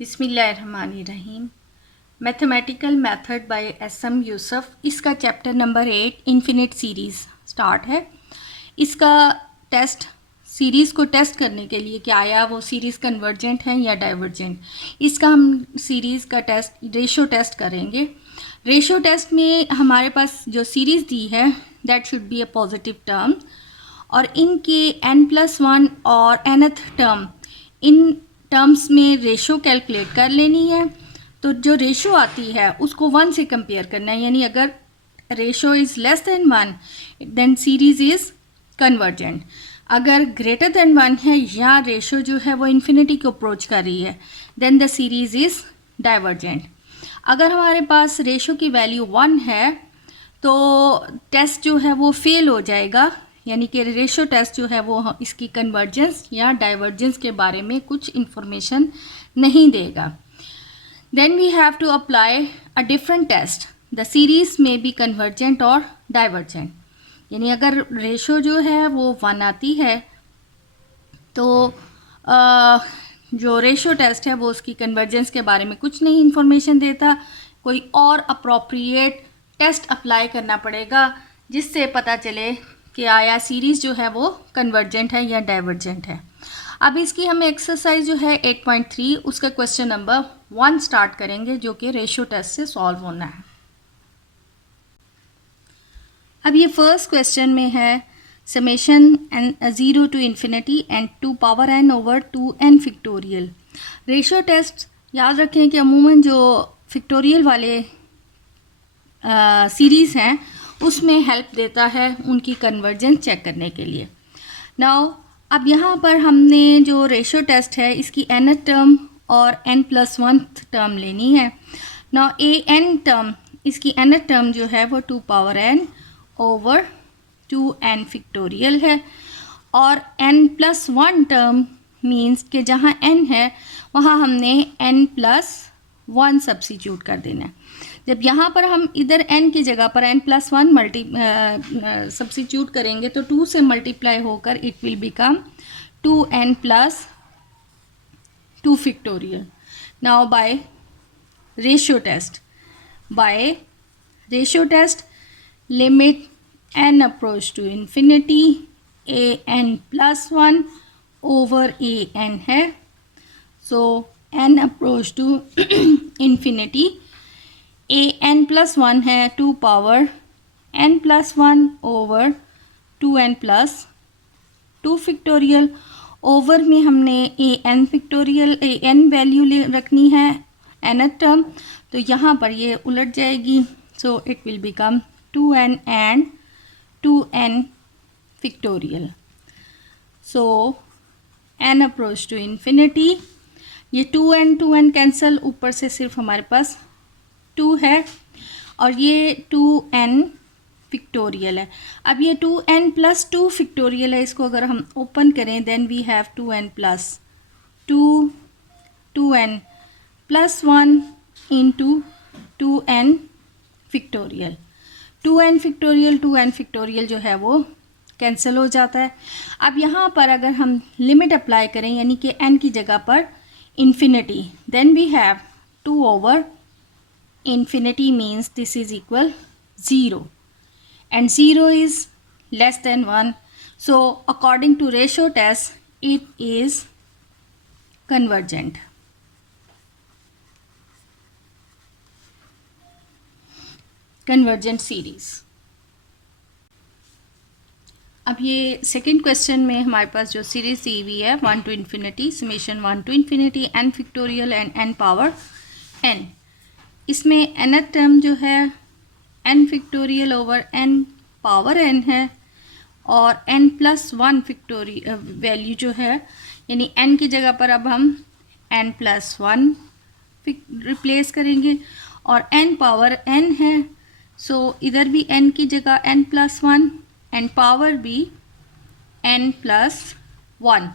बिस्मिल्लाहिर्रहमानिर्रहीम। Mathematical method by S M. Yusuf. इसका chapter number 8 infinite series start है। इसका टेस्ट सीरीज़ को टेस्ट करने के लिए कि आया वो सीरीज़ कन्वर्जेंट है या डाइवर्जेंट, इसका हम सीरीज़ का टेस्ट रेशो टेस्ट करेंगे। रेशो टेस्ट में हमारे पास जो सीरीज़ दी है that should be a positive term, और इनके n+1 और nth टर्म, इन टर्म्स में रेशो कैलकुलेट कर लेनी है। तो जो रेशो आती है उसको 1 से कंपेयर करना है, यानी अगर ratio is less than 1 then series is convergent. अगर ग्रेटर देन 1 है या रेशो जो है वो इन्फिनिटी को अप्रोच कर रही है then the series is divergent. अगर हमारे पास रेशो की वैल्यू 1 है तो टेस्ट जो है वो फेल हो जाएगा, यानी कि रेशो टेस्ट जो है वो इसकी कन्वर्जेंस या डाइवर्जेंस के बारे में कुछ इंफॉर्मेशन नहीं देगा। Then we have to apply a different test, the series may be convergent और डाइवर्जेंट। यानी अगर रेशो जो है वो 1 आती है तो जो रेशो टेस्ट है वो उसकी कन्वर्जेंस के बारे में कुछ नहीं इंफॉर्मेशन देता, कोई और अप्रोप्रिएट टेस्ट अप्लाई करना पड़ेगा जिससे पता चले कि आया सीरीज़ जो है वो कन्वर्जेंट है या डाइवर्जेंट है। अब इसकी हम एक्सरसाइज जो है 8.3 उसका क्वेश्चन नंबर 1 स्टार्ट करेंगे, जो कि रेशो टेस्ट से सॉल्व होना है। अब ये फर्स्ट क्वेश्चन में है summation n 0 to infinity and 2 power n over 2n factorial. Ratio test याद रखें कि अमूमन जो फिक्टोरियल वाले सीरीज़ हैं उसमें हेल्प देता है उनकी कन्वर्जेंस चेक करने के लिए। नाउ अब यहाँ पर हमने जो रेशो टेस्ट है इसकी nth टर्म और n+1 टर्म लेनी है। नाउ an टर्म, इसकी nth टर्म जो है वो 2 power n over 2n factorial है, और n+1 टर्म मीन्स कि जहाँ n है वहाँ हमने n+1 सब्स्टिट्यूट कर देना है। जब यहाँ पर हम इधर n की जगह पर n+1 सब्स्टिट्यूट करेंगे तो 2 से मल्टीप्लाई होकर it will become 2n + 2 factorial. Now by ratio test limit n approach to infinity an+1 over an है, so n approach to infinity an+1 है 2 power n+1 over 2n + 2 factorial. Over में हमने an factorial an value रखनी है nth term, तो यहाँ पर ये उलट जाएगी, so it will become 2n and 2n factorial. So n approach to infinity, ये 2n कैंसिल, ऊपर से सिर्फ हमारे पास 2 है और ये 2n फिक्टोरियल है। अब ये 2n + 2 फिक्टोरियल है, इसको अगर हम ओपन करें then we have 2n + 2 2n + 1 into 2n factorial. 2n factorial जो है वो कैंसिल हो जाता है। अब यहाँ पर अगर हम लिमिट अप्लाई करें यानी कि n की जगह पर infinity, then we have 2 over infinity means this is equal 0 and 0 is less than 1, so according to ratio test it is convergent. Convergent series। अब ये सेकेंड क्वेश्चन में हमारे पास जो सीरीज दी हुई है 1 to infinity summation 1 to infinity n factorial and n power n, इसमें nth term जो है n factorial over n power n है, और n+1 फिक्टोरियल वैल्यू जो है यानी n की जगह पर अब हम n+1 रिप्लेस करेंगे और n पावर n है, सो इधर भी n की जगह n+1 एंड पावर भी n+1।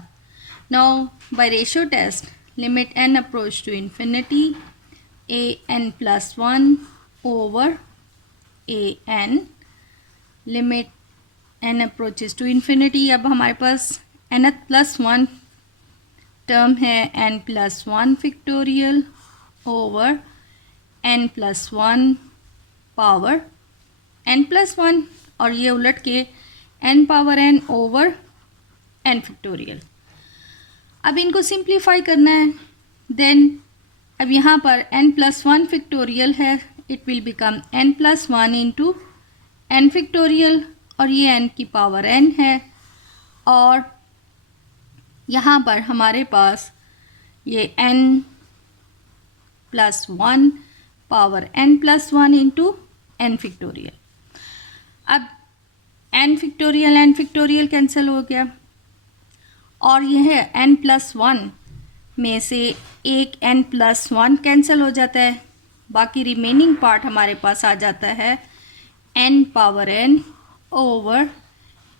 Now by ratio test limit n approach to infinity an+1 over an limit n approaches to infinity. अब हमारे पास nth + 1 टर्म है n+1 factorial over n+1 power n+1 और ये उलट के n power n over n factorial. अब इनको simplify करना है। देन अब यहाँ पर n+1 फैक्टोरियल है, it will become n+1 into n factorial और ये n की पावर n है और यहाँ पर हमारे पास ये n+1 power n+1 into n factorial. अब n फैक्टोरियल कैंसिल हो गया और यह है n+1 में से एक n+1 कैंसिल हो जाता है, बाकी रिमेनिंग पार्ट हमारे पास आ जाता है n power n over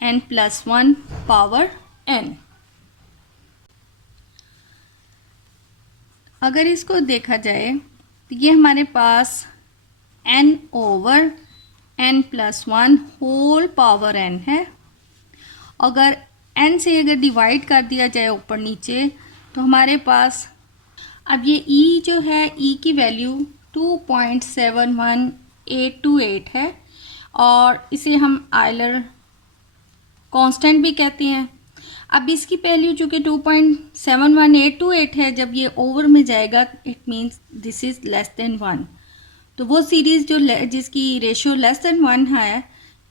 n+1 power n। अगर इसको देखा जाए तो ये हमारे पास n over n+1 whole power n है। अगर n से अगर डिवाइड कर दिया जाए ऊपर नीचे तो हमारे पास अब ये e जो है e की वैल्यू 2.71828 है और इसे हम आयलर कांस्टेंट भी कहते हैं। अब इसकी वैल्यू चूँकि 2.71828 है, जब ये ओवर में जाएगा it means this is less than 1, तो वो सीरीज़ जो जिसकी रेशियो लेस देन 1 है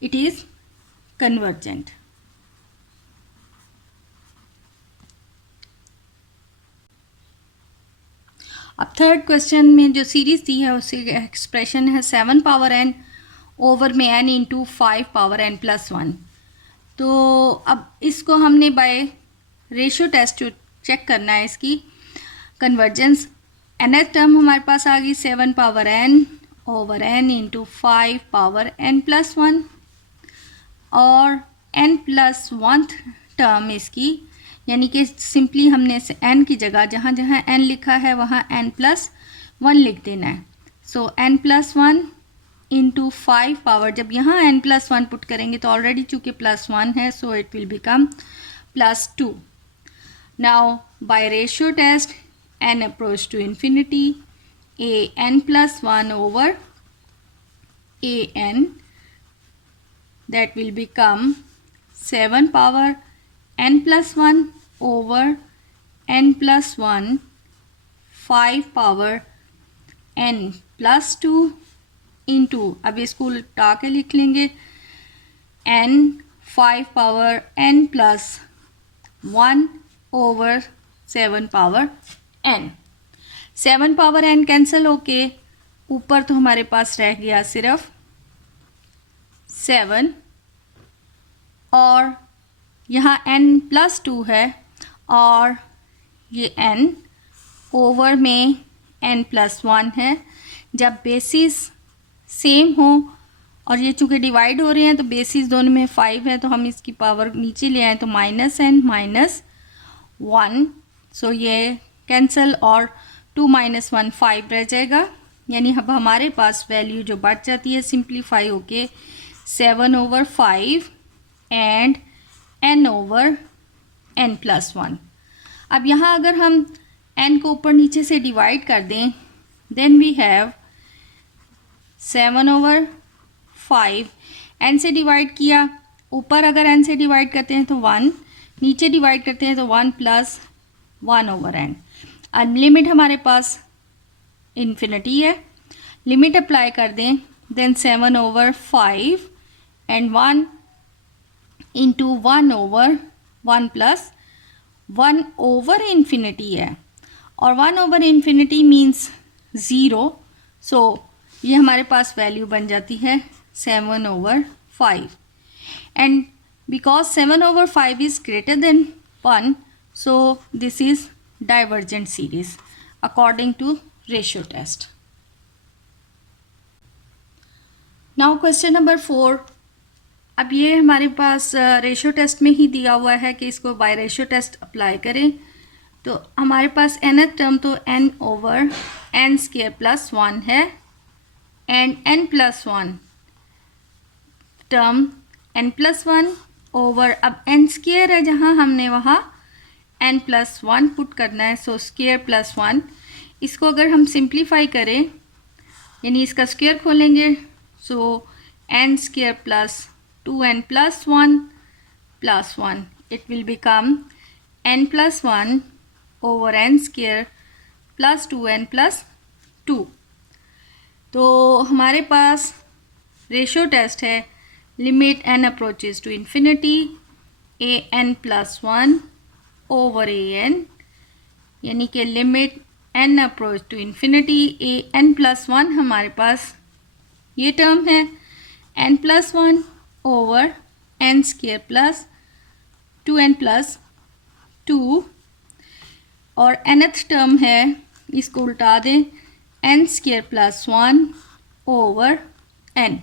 इट इज़ कन्वर्जेंट। अब थर्ड क्वेश्चन में जो सीरीज़ दी है उसकी एक्सप्रेशन है 7 पावर n ओवर में n इंटू 5 पावर n+1। तो अब इसको हमने बाय रेशियो टेस्ट चेक करना है इसकी कन्वर्जेंस। nth टर्म हमारे पास आ गई 7 power n over n into 5 power n+1 और n+1 टर्म इसकी यानी कि सिंपली हमने n की जगह जहाँ जहाँ n लिखा है वहाँ n+1 लिख देना है। सो n+1 इंटू 5 पावर, जब यहाँ n+1 पुट करेंगे तो ऑलरेडी चूँकि +1 है so it will become +2। Now by ratio test n approach to infinity a n+1 over a n that will become 7 power n+1 over n+1 5 power n+2 into, अब इसको उल्टा के लिख लेंगे n 5 power n+1 over 7 power n। 7 power n cancel होके ऊपर तो हमारे पास रह गया सिर्फ 7 और यहाँ n+2 है और ये n ओवर में n+1 है। जब बेसिस सेम हो और ये चूँकि डिवाइड हो रहे हैं तो बेसिस दोनों में 5 है तो हम इसकी पावर नीचे ले आए तो -n -1, सो ये कैंसिल और 2 - 1 5 रह जाएगा। यानी अब हमारे पास वैल्यू जो बढ़ जाती है सिंप्लीफाई होके 7 over 5 and n over n+1। अब यहाँ अगर हम n को ऊपर नीचे से डिवाइड कर दें then we have 7 over 5, n से डिवाइड किया, ऊपर अगर n से डिवाइड करते हैं तो 1, नीचे डिवाइड करते हैं तो 1 + 1 ओवर n। अब लिमिट हमारे पास इन्फिनिटी है, लिमिट अप्लाई कर दें then 7 over 5 and 1 into 1 over 1 + 1 over infinity है और 1 ओवर इन्फिनिटी मीन्स 0, सो ये हमारे पास वैल्यू बन जाती है 7 over 5 and because 7 over 5 is greater than 1 so this is divergent series according to ratio test. Now question number 4। अब ये हमारे पास रेशियो टेस्ट में ही दिया हुआ है कि इसको बाय रेशियो टेस्ट अप्लाई करें तो हमारे पास nth टर्म तो n ओवर n² + 1 है and n+1 term n+1 over, अब n² है जहाँ हमने वहाँ n प्लस वन पुट करना है, सो स्क्वायर प्लस वन। इसको अगर हम सिंप्लीफाई करें यानी इसका स्क्वायर खोलेंगे, so n square plus 2n plus one it will become n plus one over n square plus 2n plus 2। तो हमारे पास रेशो टेस्ट है limit n approaches to infinity a n plus one over a n, यानी कि limit n approach to infinity a n plus one हमारे पास ये term है n plus one over n square plus 2n plus 2, और nth term है, इसको उल्टा दें, n square plus one over n।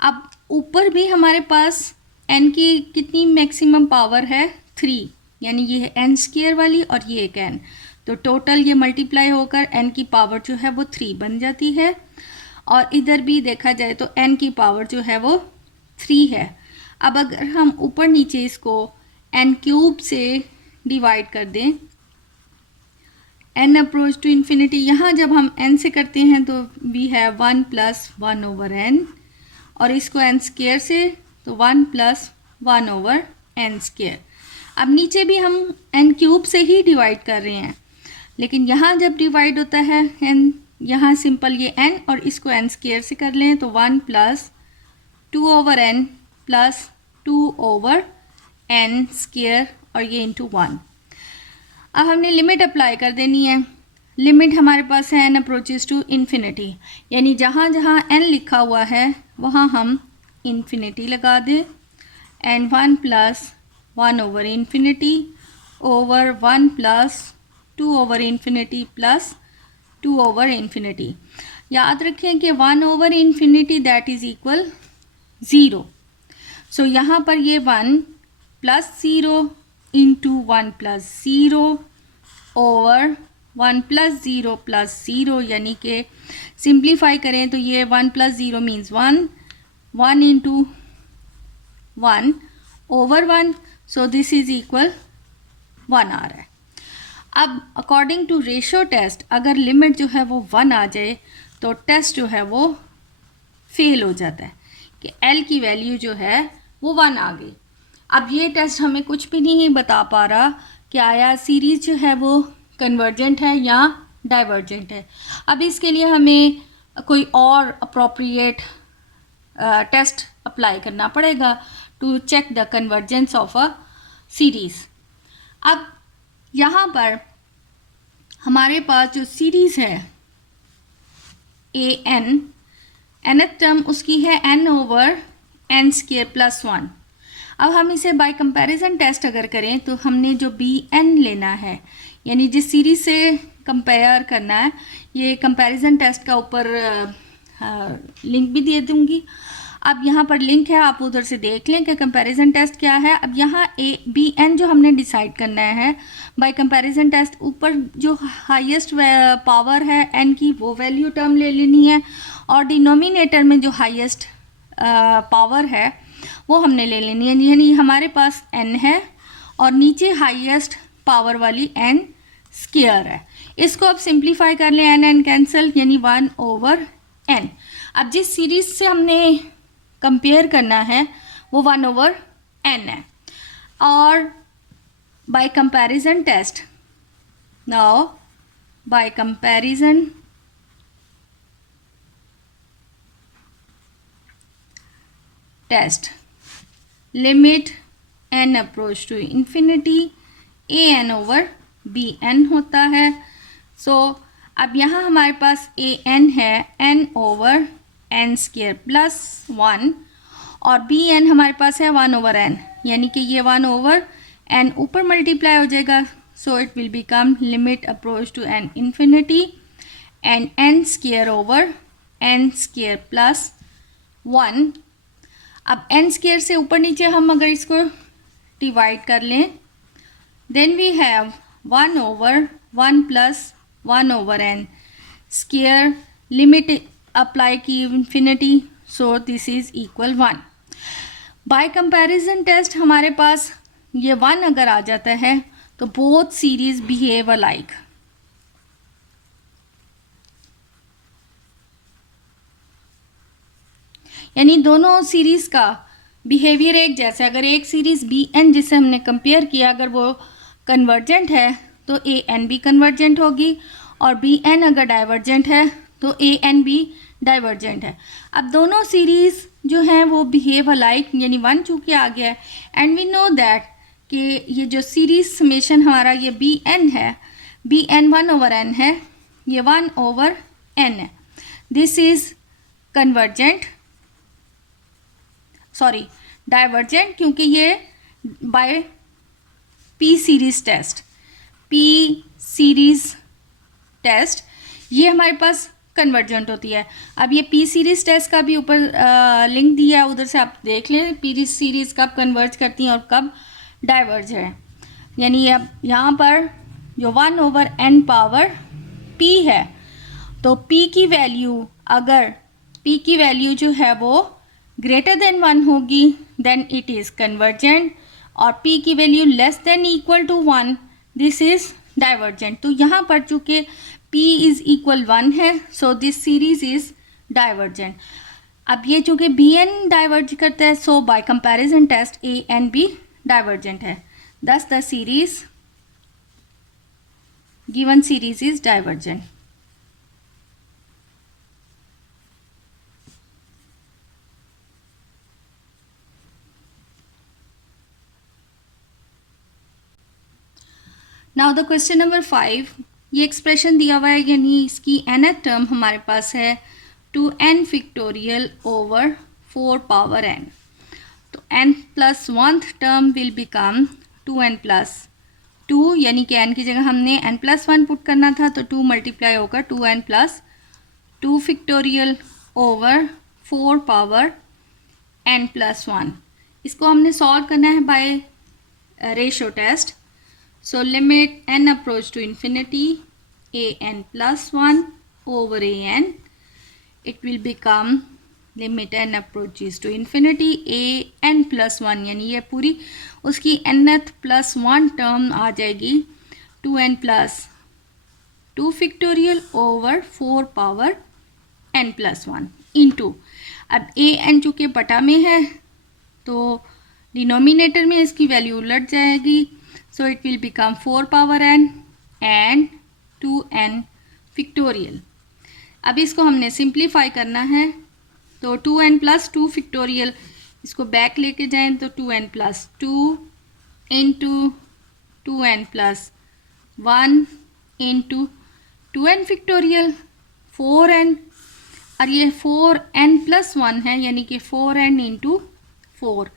अब ऊपर भी हमारे पास n की कितनी मैक्सिमम पावर है 3, यानी ये है n स्क्वायर वाली और ये एक n, तो टोटल ये मल्टीप्लाई होकर n की पावर जो है वो 3 बन जाती है। और इधर भी देखा जाए तो n की पावर जो है वो 3 है। अब अगर हम ऊपर नीचे इसको n क्यूब से डिवाइड कर दें, n अप्रोच टू इन्फिनिटी, यहाँ जब हम n से करते हैं तो we have 1 plus 1 over n, और इसको n स्क्वायर से तो 1 प्लस 1 ओवर n स्क्वायर। अब नीचे भी हम n क्यूब से ही डिवाइड कर रहे हैं, लेकिन यहाँ जब डिवाइड होता है n, यहाँ सिंपल ये n और इसको n स्क्वायर से कर लें तो 1 plus 2 over n plus 2 over n square और ये इंटू 1। अब हमने लिमिट अप्लाई कर देनी है। लिमिट हमारे पास है n अप्रोचेज टू इन्फिनिटी, यानी जहाँ जहाँ n लिखा हुआ है वहाँ हम इन्फिनिटी लगा दें, and 1 plus 1 over infinity over 1 plus 2 over infinity plus 2 over infinity. याद रखें कि 1 over infinity that is equal 0, सो यहाँ पर ये 1 plus 0 into 1 plus 0 over 1 plus 0 plus 0, यानी कि सिंप्लीफाई करें तो ये 1 plus 0 means 1 into 1 over 1, so this is equal 1 आ रहा है। अब अकॉर्डिंग टू रेशो टेस्ट अगर लिमिट जो है वो 1 आ जाए तो टेस्ट जो है वो फेल हो जाता है कि L की वैल्यू जो है वो 1 आ गई। अब ये टेस्ट हमें कुछ भी नहीं बता पा रहा कि आया सीरीज़ जो है वो कन्वर्जेंट है या डाइवर्जेंट है। अब इसके लिए हमें कोई और अप्रोप्रिएट टेस्ट अप्लाई करना पड़ेगा to check the convergence of a series. अब यहाँ पर हमारे पास जो सीरीज़ है ए एन, nth टर्म उसकी है n over n square plus 1। अब हम इसे बाय कंपैरिजन टेस्ट अगर करें तो हमने जो बी एन लेना है, यानी जिस सीरीज़ से कंपेयर करना है, ये कंपैरिजन टेस्ट का ऊपर लिंक भी दे दूँगी। अब यहाँ पर लिंक है, आप उधर से देख लें कि कंपैरिजन टेस्ट क्या है। अब यहाँ ए बी एन जो हमने डिसाइड करना है बाय कंपैरिजन टेस्ट, ऊपर जो हाईएस्ट पावर है एन की वो वैल्यू टर्म ले लेनी है, और डिनोमिनेटर में जो हाईएस्ट पावर है वो हमने ले लेनी है, यानी हमारे पास n है और नीचे हाईएस्ट पावर वाली n स्क्वायर है। इसको अब सिंप्लीफाई कर लें, n कैंसिल, यानी 1 ओवर n। अब जिस सीरीज़ से हमने कंपेयर करना है वो 1 ओवर n है। और by comparison test, now by comparison test limit n approach to infinity a n over b n होता है। सो अब यहाँ हमारे पास a n है n over n square plus 1, और b n हमारे पास है 1 ओवर n, यानी कि ये 1 ओवर n ऊपर मल्टीप्लाई हो जाएगा, so it will become limit approach to n infinity and n square over n square plus 1। अब n स्क्वायर से ऊपर नीचे हम अगर इसको डिवाइड कर लें, then we have 1 over 1 plus 1 over n square, limit apply की infinity, so this is equal 1। By comparison test हमारे पास ये 1 अगर आ जाता है तो बोथ सीरीज बिहेव अलाइक। यानी दोनों सीरीज का बिहेवियर एक जैसा। अगर एक सीरीज बी एन जिसे हमने कंपेयर किया अगर वो कन्वर्जेंट है तो ए एन भी कन्वर्जेंट होगी, और बी एन अगर डाइवर्जेंट है तो ए एन भी डाइवर्जेंट है। अब दोनों सीरीज जो हैं वो बिहेव अलाइक, यानी वन चूँकि आ गया है, एंड वी नो दैट कि ये जो सीरीज समेशन हमारा ये बी एन है, बी एन 1/n है, ये 1/n है। This is convergent, sorry divergent, क्योंकि ये by P series test, P series test ये हमारे पास कन्वर्जेंट होती है। अब ये पी सीरीज टेस्ट का भी ऊपर लिंक दिया है, उधर से आप देख लें पी सीरीज कब कन्वर्ज करती हैं और कब डाइवर्ज है। यानी अब यहाँ पर जो 1/n पावर p है, तो p की वैल्यू अगर p की वैल्यू जो है वो ग्रेटर देन 1 होगी देन इट इज़ कन्वर्जेंट, और p की value less than equal to 1 this is divergent. तो यहाँ पर चूँकि p इज़ इक्वल 1 है, so this series is divergent. अब ये चूँकि बी एन डाइवर्ज करता है, so by comparison test A N भी डाइवर्जेंट है, thus the series given series is divergent. Now the question number 5, ये एक्सप्रेशन दिया हुआ है, यानी इसकी nth टर्म हमारे पास है 2n factorial over 4 power n। तो n plus 1th term will become 2n plus 2, यानी कि n की जगह हमने n प्लस 1 पुट करना था, तो 2 मल्टीप्लाई होकर 2n plus 2 factorial over 4 power n plus 1। इसको हमने सॉल्व करना है by ratio test. So limit n approach to infinity a n plus 1 over a n, it will become limit n approaches to infinity a n plus 1, यानी ये पूरी उसकी nth plus 1 term आ जाएगी 2n plus 2 factorial over 4 power n plus 1 into, अब a n चूँकि बटा में है तो डिनोमिनेटर में इसकी वैल्यू उलट जाएगी, so it will become 4 power n and 2n factorial. अब इसको हमने सिंप्लीफाई करना है, तो 2n प्लस 2 फैक्टोरियल इसको बैक लेके जाएं तो 2n plus 2 into 2n plus 1 into 2n factorial 4n, और ये 4n प्लस 1 है, यानी कि 4n into 4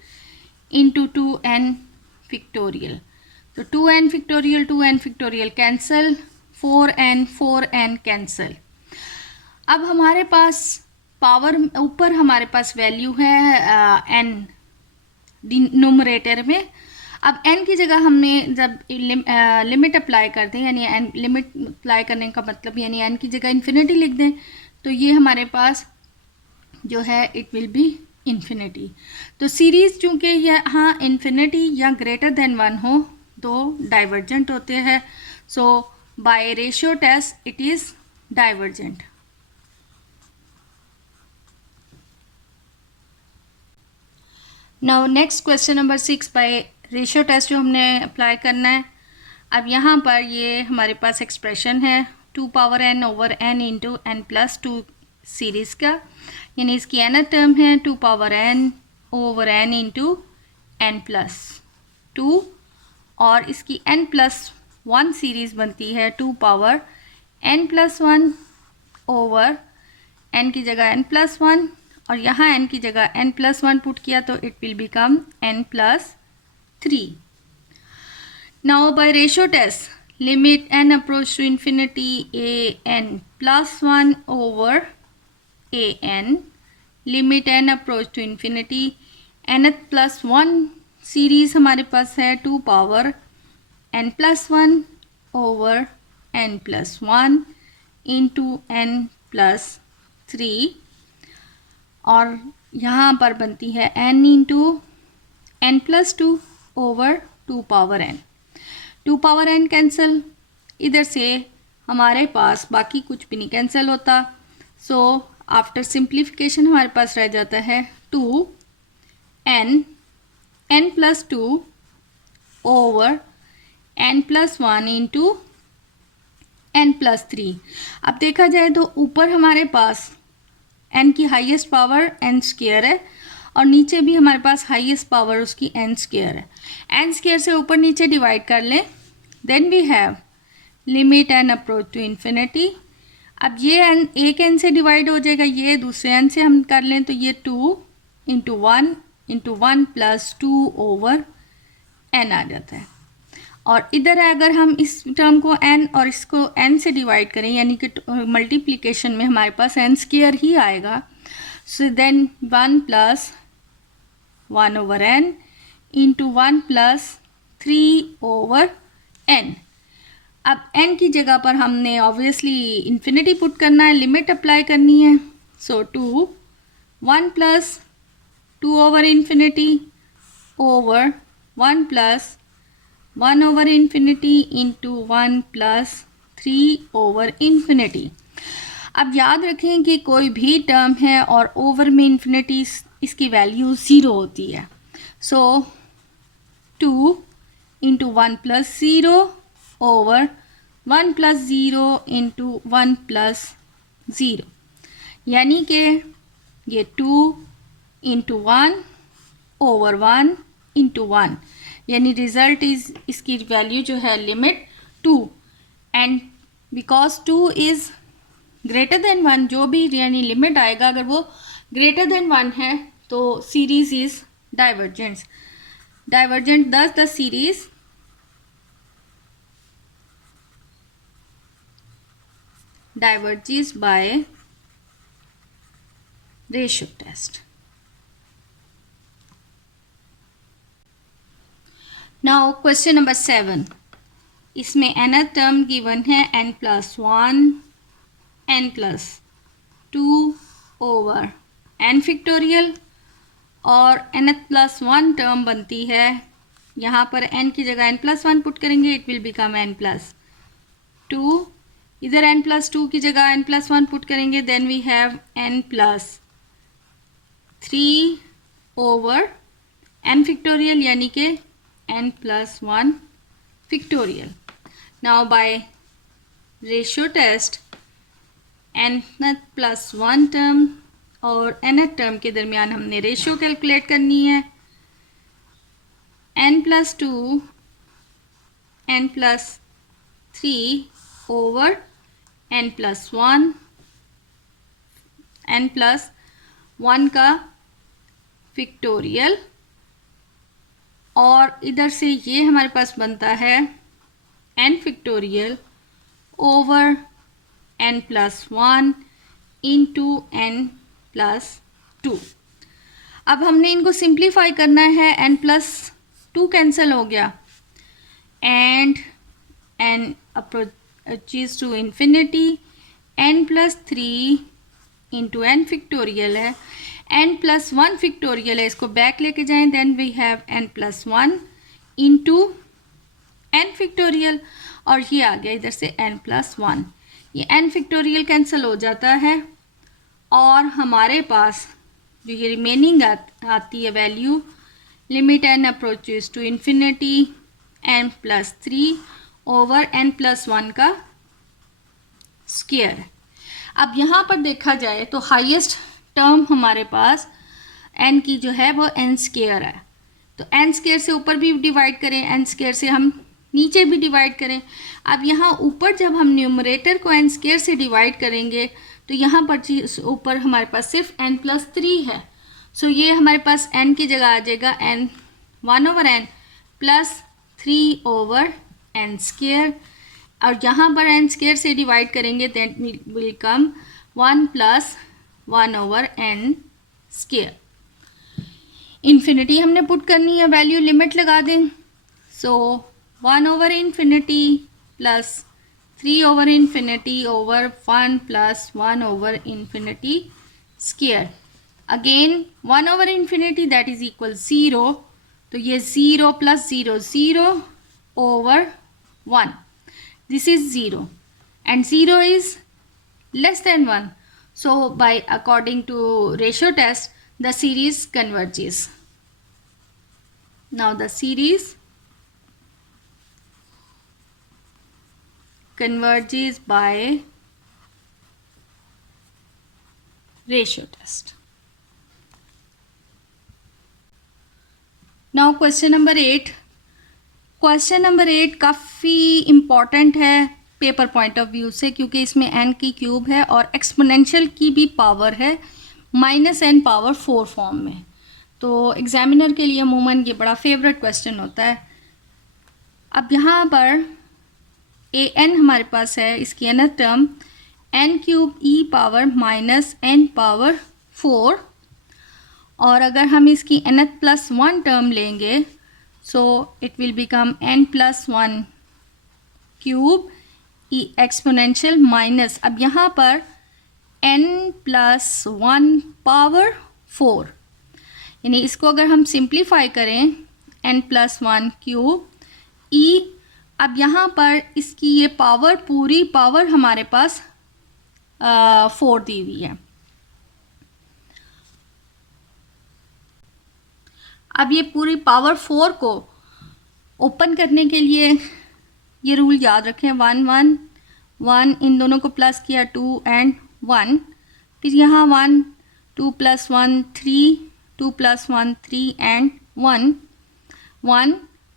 into 2n factorial. तो 2n factorial cancel, 4n cancel. अब हमारे पास पावर ऊपर हमारे पास वैल्यू है n न्यूमरेटर में। अब n की जगह हमने जब लिमिट अप्लाई करते हैं, यानी n लिमिट अप्लाई करने का मतलब यानी n की जगह इन्फिनिटी लिख दें, तो ये हमारे पास जो है इट विल बी इन्फिनिटी। तो सीरीज़ चूँकि यहाँ इन्फिनिटी या ग्रेटर देन 1 हो तो डाइवर्जेंट होते हैं, so by ratio test it is divergent. Now next question number 6 by ratio test जो हमने अप्लाई करना है। अब यहाँ पर ये हमारे पास एक्सप्रेशन है 2 power n over n into n plus 2 series का, यानी इसकी n टर्म है 2 power n over n into n plus 2, और इसकी n प्लस 1 सीरीज़ बनती है 2 power n plus 1 over n की जगह n प्लस 1, और यहाँ n की जगह n प्लस 1 पुट किया तो it will become n plus 3। Now by ratio test limit n approach to infinity a n plus 1 over a n, limit n approach to infinity n plus 1 series हमारे पास है 2 power n plus 1 over n plus 1 into n plus 3, और यहाँ पर बनती है n into n plus 2 over 2 power n। 2 power n cancel, इधर से हमारे पास बाकी कुछ भी नहीं कैंसिल होता। सो आफ्टर सिंप्लीफिकेशन हमारे पास रह जाता है 2n plus 2 over n plus 1 into n plus 3। अब देखा जाए तो ऊपर हमारे पास n की हाईएस्ट पावर n स्क्वायर है और नीचे भी हमारे पास हाईएस्ट पावर उसकी n स्क्वायर है। n स्क्वायर से ऊपर नीचे डिवाइड कर लें, then we have limit n approach to infinity. अब ये n एक n से डिवाइड हो जाएगा, ये दूसरे n से हम कर लें तो ये 2 इंटू 1 प्लस 2 ओवर n आ जाता है। और इधर है अगर हम इस टर्म को n और इसको n से डिवाइड करें यानी कि मल्टीप्लिकेशन में हमारे पास n स्क्वायर ही आएगा। So then 1 plus 1 over n into 1 plus 3 over n। अब n की जगह पर हमने ऑब्वियसली इन्फिनिटी पुट करना है, लिमिट अप्लाई करनी है। सो 1 plus 2 over infinity over 1 plus 1 over infinity into 1 plus 3 over infinity. अब याद रखें कि कोई भी टर्म है और ओवर में इन्फिनिटी इसकी वैल्यू 0 होती है। सो 2 into 1 plus 0 over 1 plus 0 into 1 plus 0, यानी कि ये 2 इंटू 1 ओवर 1 इंटू 1, यानी रिजल्ट इज इसकी वैल्यू जो है limit 2। And because 2 is greater than 1, जो भी यानी लिमिट आएगा अगर वो ग्रेटर देन 1 है तो सीरीज इज डाइवर्जेंट दस the series diverges by ratio test. Now question number 7, इसमें nth टर्म गिवन है n plus 1 n plus 2 over n factorial और nth प्लस 1 टर्म बनती है, यहाँ पर n की जगह n प्लस 1 पुट करेंगे, it will become n plus 2। इधर n प्लस 2 की जगह n प्लस 1 पुट करेंगे, then we have n plus 3 over n factorial यानी कि n plus 1 factorial. Now by ratio test n plus 1 term और nth term के दरमियान हमने रेशियो कैलकुलेट करनी है। n plus 2 n plus 3 over n plus 1 का फैक्टोरियल, और इधर से ये हमारे पास बनता है n factorial over n plus 1 into n plus 2। अब हमने इनको सिंप्लीफाई करना है, n प्लस 2 कैंसिल हो गया and n approaches to infinity, n plus 3 into n factorial है, n प्लस 1 फैक्टोरियल है, इसको बैक लेके जाएं, then we have n plus 1 into n factorial और ये आ गया इधर से n प्लस 1। ये n फैक्टोरियल कैंसिल हो जाता है और हमारे पास जो ये रिमेनिंग आती है value, limit n approaches to infinity n plus 3 over n plus 1 का स्क्वायर। अब यहाँ पर देखा जाए तो हाईएस्ट टर्म हमारे पास n की जो है वो n स्क्वायर है, तो n स्क्वायर से ऊपर भी डिवाइड करें, n स्क्वायर से हम नीचे भी डिवाइड करें। अब यहाँ ऊपर जब हम न्यूमरेटर को n स्क्वायर से डिवाइड करेंगे तो यहाँ पर ऊपर हमारे पास सिर्फ n प्लस 3 है। सो ये हमारे पास n की जगह आ जाएगा n 1 over n plus 3 over n square, और यहाँ पर n स्क्वायर से डिवाइड करेंगे that will come 1 plus 1 over n square. Infinity हमने पुट करनी है, वैल्यू लिमिट लगा दें। सो 1 over infinity plus 3 over infinity over 1 plus 1 over infinity square. Again 1 over infinity that is equal 0, तो ये 0 plus 0 0 over 1. This is 0 and 0 is less than 1. So by according to ratio test, the series converges. Now the series converges by ratio test. Now question number 8. Question number 8 काफ़ी important है paper point of view से, क्योंकि इसमें n की cube है और exponential की भी पावर है -n पावर 4 फॉर्म में। तो एग्जामिनर के लिए अमूमन ये बड़ा फेवरेट क्वेश्चन होता है। अब यहाँ पर an हमारे पास है, इसकी nth term n³ e power -n power 4, और अगर हम इसकी nth+1 टर्म लेंगे so it will become n+1 cube e exponential minus, अब यहाँ पर n+1 पावर 4, यानी इसको अगर हम सिंप्लीफाई करें n+1 क्यूब e, अब यहाँ पर इसकी ये पावर, पूरी पावर हमारे पास 4 दी हुई है। अब ये पूरी पावर 4 को ओपन करने के लिए ये रूल याद रखें, 1 1 1, इन दोनों को प्लस किया 2 एंड 1, फिर यहाँ 1 2 + 1 3, 2 + 1 3 एंड 1 1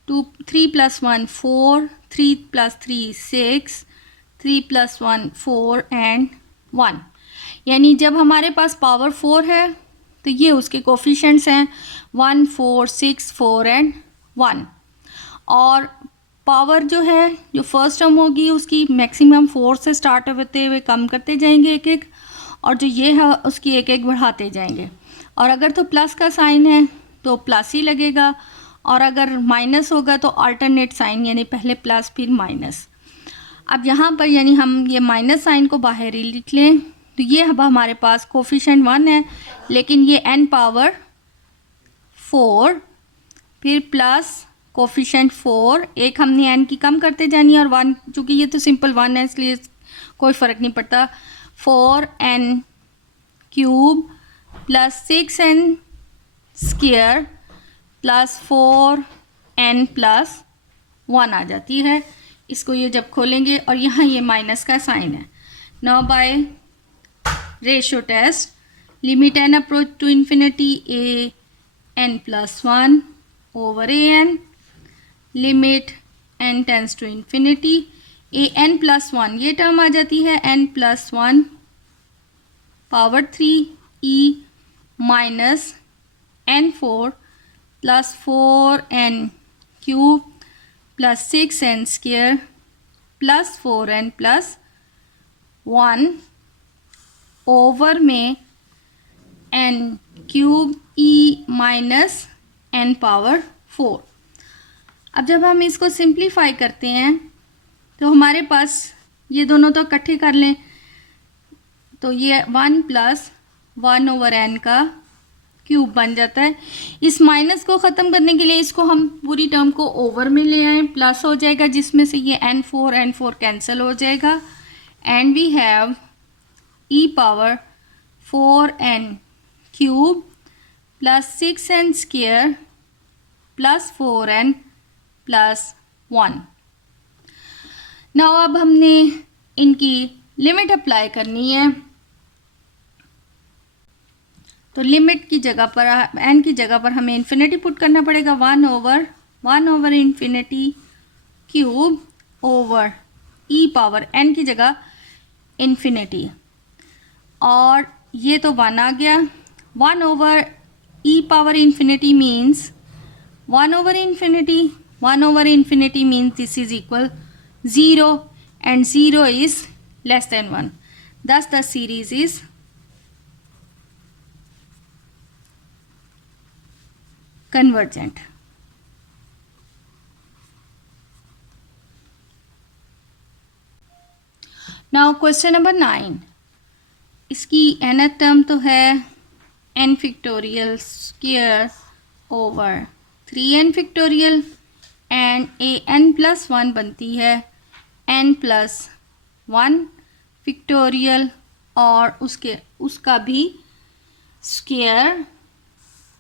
2 3 + 1 4, 3 + 3 6, 3 + 1 4 एंड 1। यानी जब हमारे पास पावर 4 है तो ये उसके कोफिशिएंट्स हैं 1 4 6 4 एंड 1, और पावर जो है, जो फर्स्ट टर्म होगी उसकी मैक्सिमम 4 से स्टार्ट होते हुए कम करते जाएंगे एक एक, और जो ये है उसकी एक एक बढ़ाते जाएंगे। और अगर तो प्लस का साइन है तो प्लस ही लगेगा, और अगर माइनस होगा तो अल्टरनेट साइन, यानी पहले प्लस फिर माइनस। अब यहाँ पर यानी हम ये माइनस साइन को बाहर ही लिख लें, तो ये अब हमारे पास कोफिशिएंट 1 है, लेकिन ये n पावर 4, फिर प्लस कोफिशिएंट 4, एक हमने n की कम करते जानी है, और 1, चूँकि ये तो सिंपल 1 है इसलिए कोई फ़र्क नहीं पड़ता, 4n cube plus 6n square plus 4n + 1 आ जाती है। इसको ये जब खोलेंगे और यहाँ ये माइनस का साइन है। Now by ratio test, limit n approach to infinity a n+1 over a n, limit n tends to infinity a n+1, ये टर्म आ जाती है n+1 power 3 e minus n4 plus 4n cube plus 6n square plus 4n plus 1 over में n cube e minus n power 4। अब जब हम इसको simplify करते हैं तो हमारे पास ये दोनों तो इकट्ठे कर लें, तो ये 1 + 1 ओवर n का क्यूब बन जाता है। इस माइनस को ख़त्म करने के लिए इसको हम पूरी टर्म को ओवर में ले आए, प्लस हो जाएगा जिसमें से ये n4 कैंसिल हो जाएगा, and we have e power 4n cube plus 6n square plus 4n plus 1। Now अब हमने इनकी लिमिट अप्लाई करनी है, तो लिमिट की जगह पर n की जगह पर हमें इन्फिनिटी पुट करना पड़ेगा, 1 over infinity cube over e power n की जगह इन्फिनिटी, और ये तो 1 आ गया। 1 over e power infinity means 1 over infinity means this is equal 0 and 0 is less than 1, thus the series is convergent. Now question number 9, इसकी nth term तो है n factorial square over 3n factorial and A N plus one बनती है N plus one factorial और उसका भी square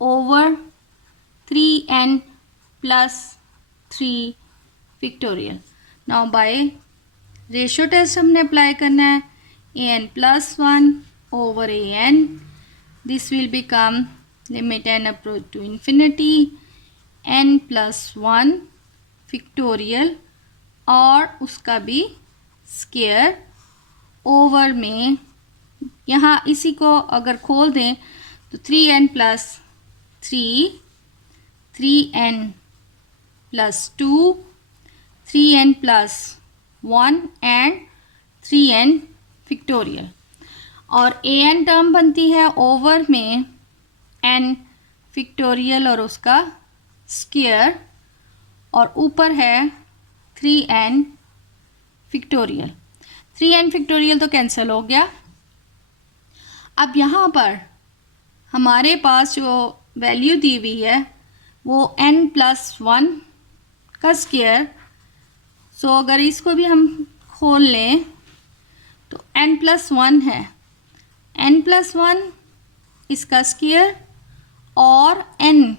over 3n plus 3 factorial. Now by ratio test हमने apply करना है A N plus one over A N, this will become limit N approach to infinity N plus one factorial और उसका भी square over में, यहाँ इसी को अगर खोल दें तो 3n plus 3n plus 2, 3n plus 1 and 3n factorial. और an टर्म बनती है ओवर में n फिक्टोरियल और उसका स्क्वायर और ऊपर है 3n फिक्टोरियल। 3n फिक्टोरियल तो कैंसिल हो गया। अब यहाँ पर हमारे पास जो वैल्यू दी हुई है वो n प्लस वन का स्क्वायर, सो अगर इसको भी हम खोल लें तो n प्लस वन है, n प्लस वन इसका स्क्वायर और n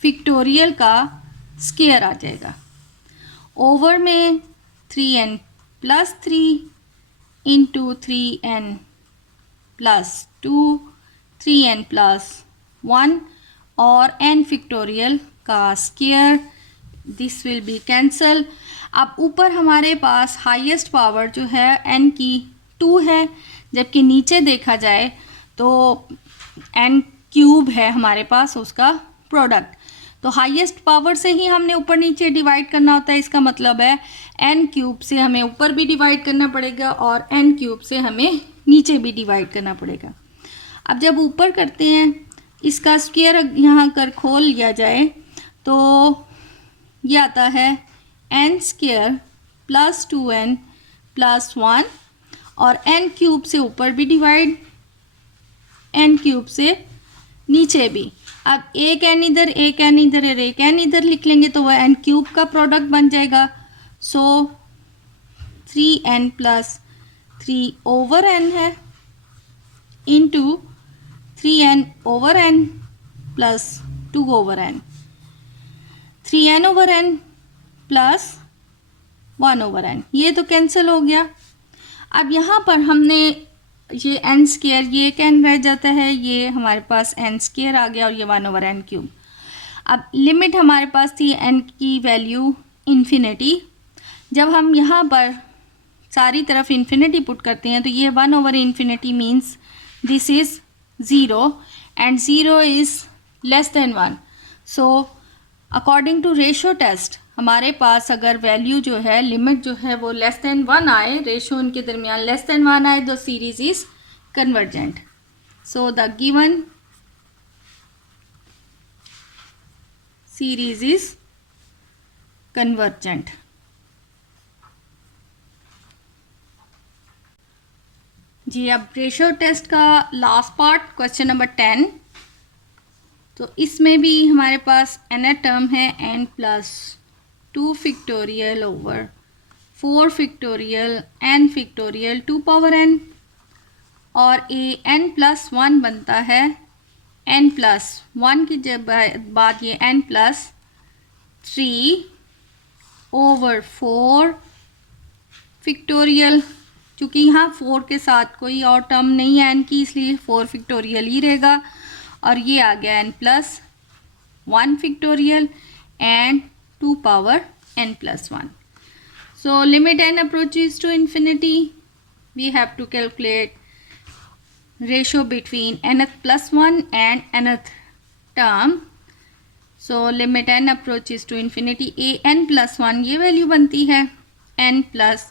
फिक्टोरियल का स्क्वायर आ जाएगा ओवर में 3n plus 3 into 3n plus 2, 3n plus 1 और n फिक्टोरियल का square, this will be cancel. अब ऊपर हमारे पास हाईएस्ट पावर जो है n की 2 है, जबकि नीचे देखा जाए तो n क्यूब है हमारे पास उसका प्रोडक्ट, तो हाईएस्ट पावर से ही हमने ऊपर नीचे डिवाइड करना होता है। इसका मतलब है n क्यूब से हमें ऊपर भी डिवाइड करना पड़ेगा और n क्यूब से हमें नीचे भी डिवाइड करना पड़ेगा। अब जब ऊपर करते हैं इसका स्क्वायर यहाँ कर खोल लिया जाए तो ये आता है n square plus 2n plus 1 और n क्यूब से ऊपर भी डिवाइड, n क्यूब से नीचे भी। अब एक n इधर एक n इधर और एक n इधर लिख लेंगे तो वह n क्यूब का प्रोडक्ट बन जाएगा। सो 3n प्लस 3 ओवर n है into 3n over n plus 2 over n, 3n over n plus 1 over n, ये तो कैंसिल हो गया। अब यहाँ पर हमने ये n स्क्वायर, ये एक n रह जाता है, ये हमारे पास n स्क्वायर आ गया और ये 1 ओवर n क्यूब। अब लिमिट हमारे पास थी n की वैल्यू इन्फिनिटी, जब हम यहाँ पर सारी तरफ इन्फिनिटी पुट करते हैं तो ये 1 over infinity means this is 0 and 0 is less than 1। So according to ratio test हमारे पास अगर वैल्यू जो है लिमिट जो है वो लेस देन 1 आए, रेशियो उनके दरमियान लेस देन 1 आए, तो series is convergent. So the given series is convergent. जी अब रेशियो टेस्ट का लास्ट पार्ट क्वेश्चन नंबर 10, तो इसमें भी हमारे पास n टर्म है n plus 2 factorial over 4 factorial n factorial 2 power n और ए n प्लस 1 बनता है n प्लस 1 की जब बाद ये n प्लस 3 ओवर 4 फिक्टोरियल, क्योंकि यहाँ 4 के साथ कोई और टर्म नहीं है n की, इसलिए 4 फिक्टोरियल ही रहेगा और ये आ गया n plus 1 factorial and 2 power n plus 1. So limit n approaches to infinity, we have to calculate ratio between nth plus 1 and nth term. So limit n approaches to infinity, a n plus 1 ये value बनती है n plus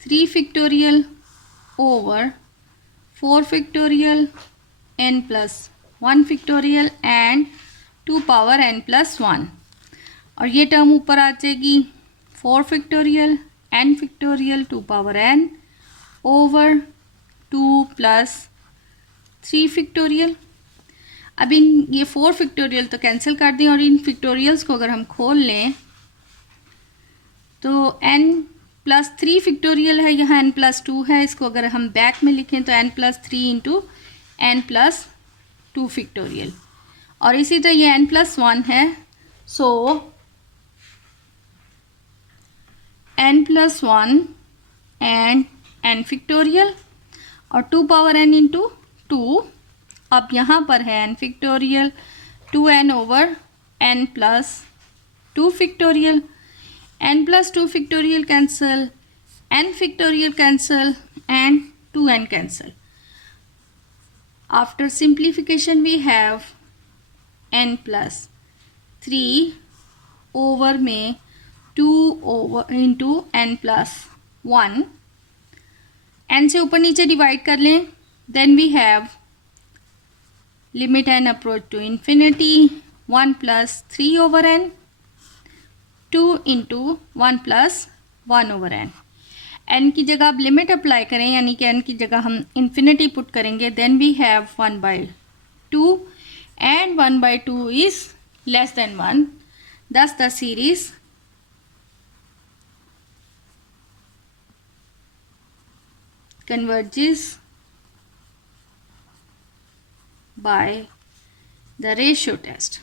3 factorial over 4 factorial n plus 1 factorial and 2 power n plus 1 और ये term ऊपर आ जाएगी 4 factorial n factorial 2 power n over 2 plus 3 factorial. अब इन ये 4 factorial तो कैंसिल कर दें और इन फैक्टोरियल्स को अगर हम खोल लें तो n+3 फैक्टोरियल है, यहाँ n+2 है, इसको अगर हम बैक में लिखें तो n+3 इंटू n+2 फैक्टोरियल, और इसी तरह ये n+1 है, सो n+1 एंड n फैक्टोरियल और 2 पावर n इंटू 2। अब यहाँ पर है n factorial 2n over n+2 factorial, n+2 factorial cancel, n factorial cancel and 2n cancel. After simplification we have n+3 over में 2 ओवर इंटू n+1, n से ऊपर नीचे divide कर लें, then we have limit n approach to infinity 1+3 over n, 2 into 1+1 over n। n की जगह आप limit apply करें, यानी कि n की जगह हम इन्फिनिटी पुट करेंगे, then we have 1/2 and 1/2 is less than 1, thus the series converges by the ratio test.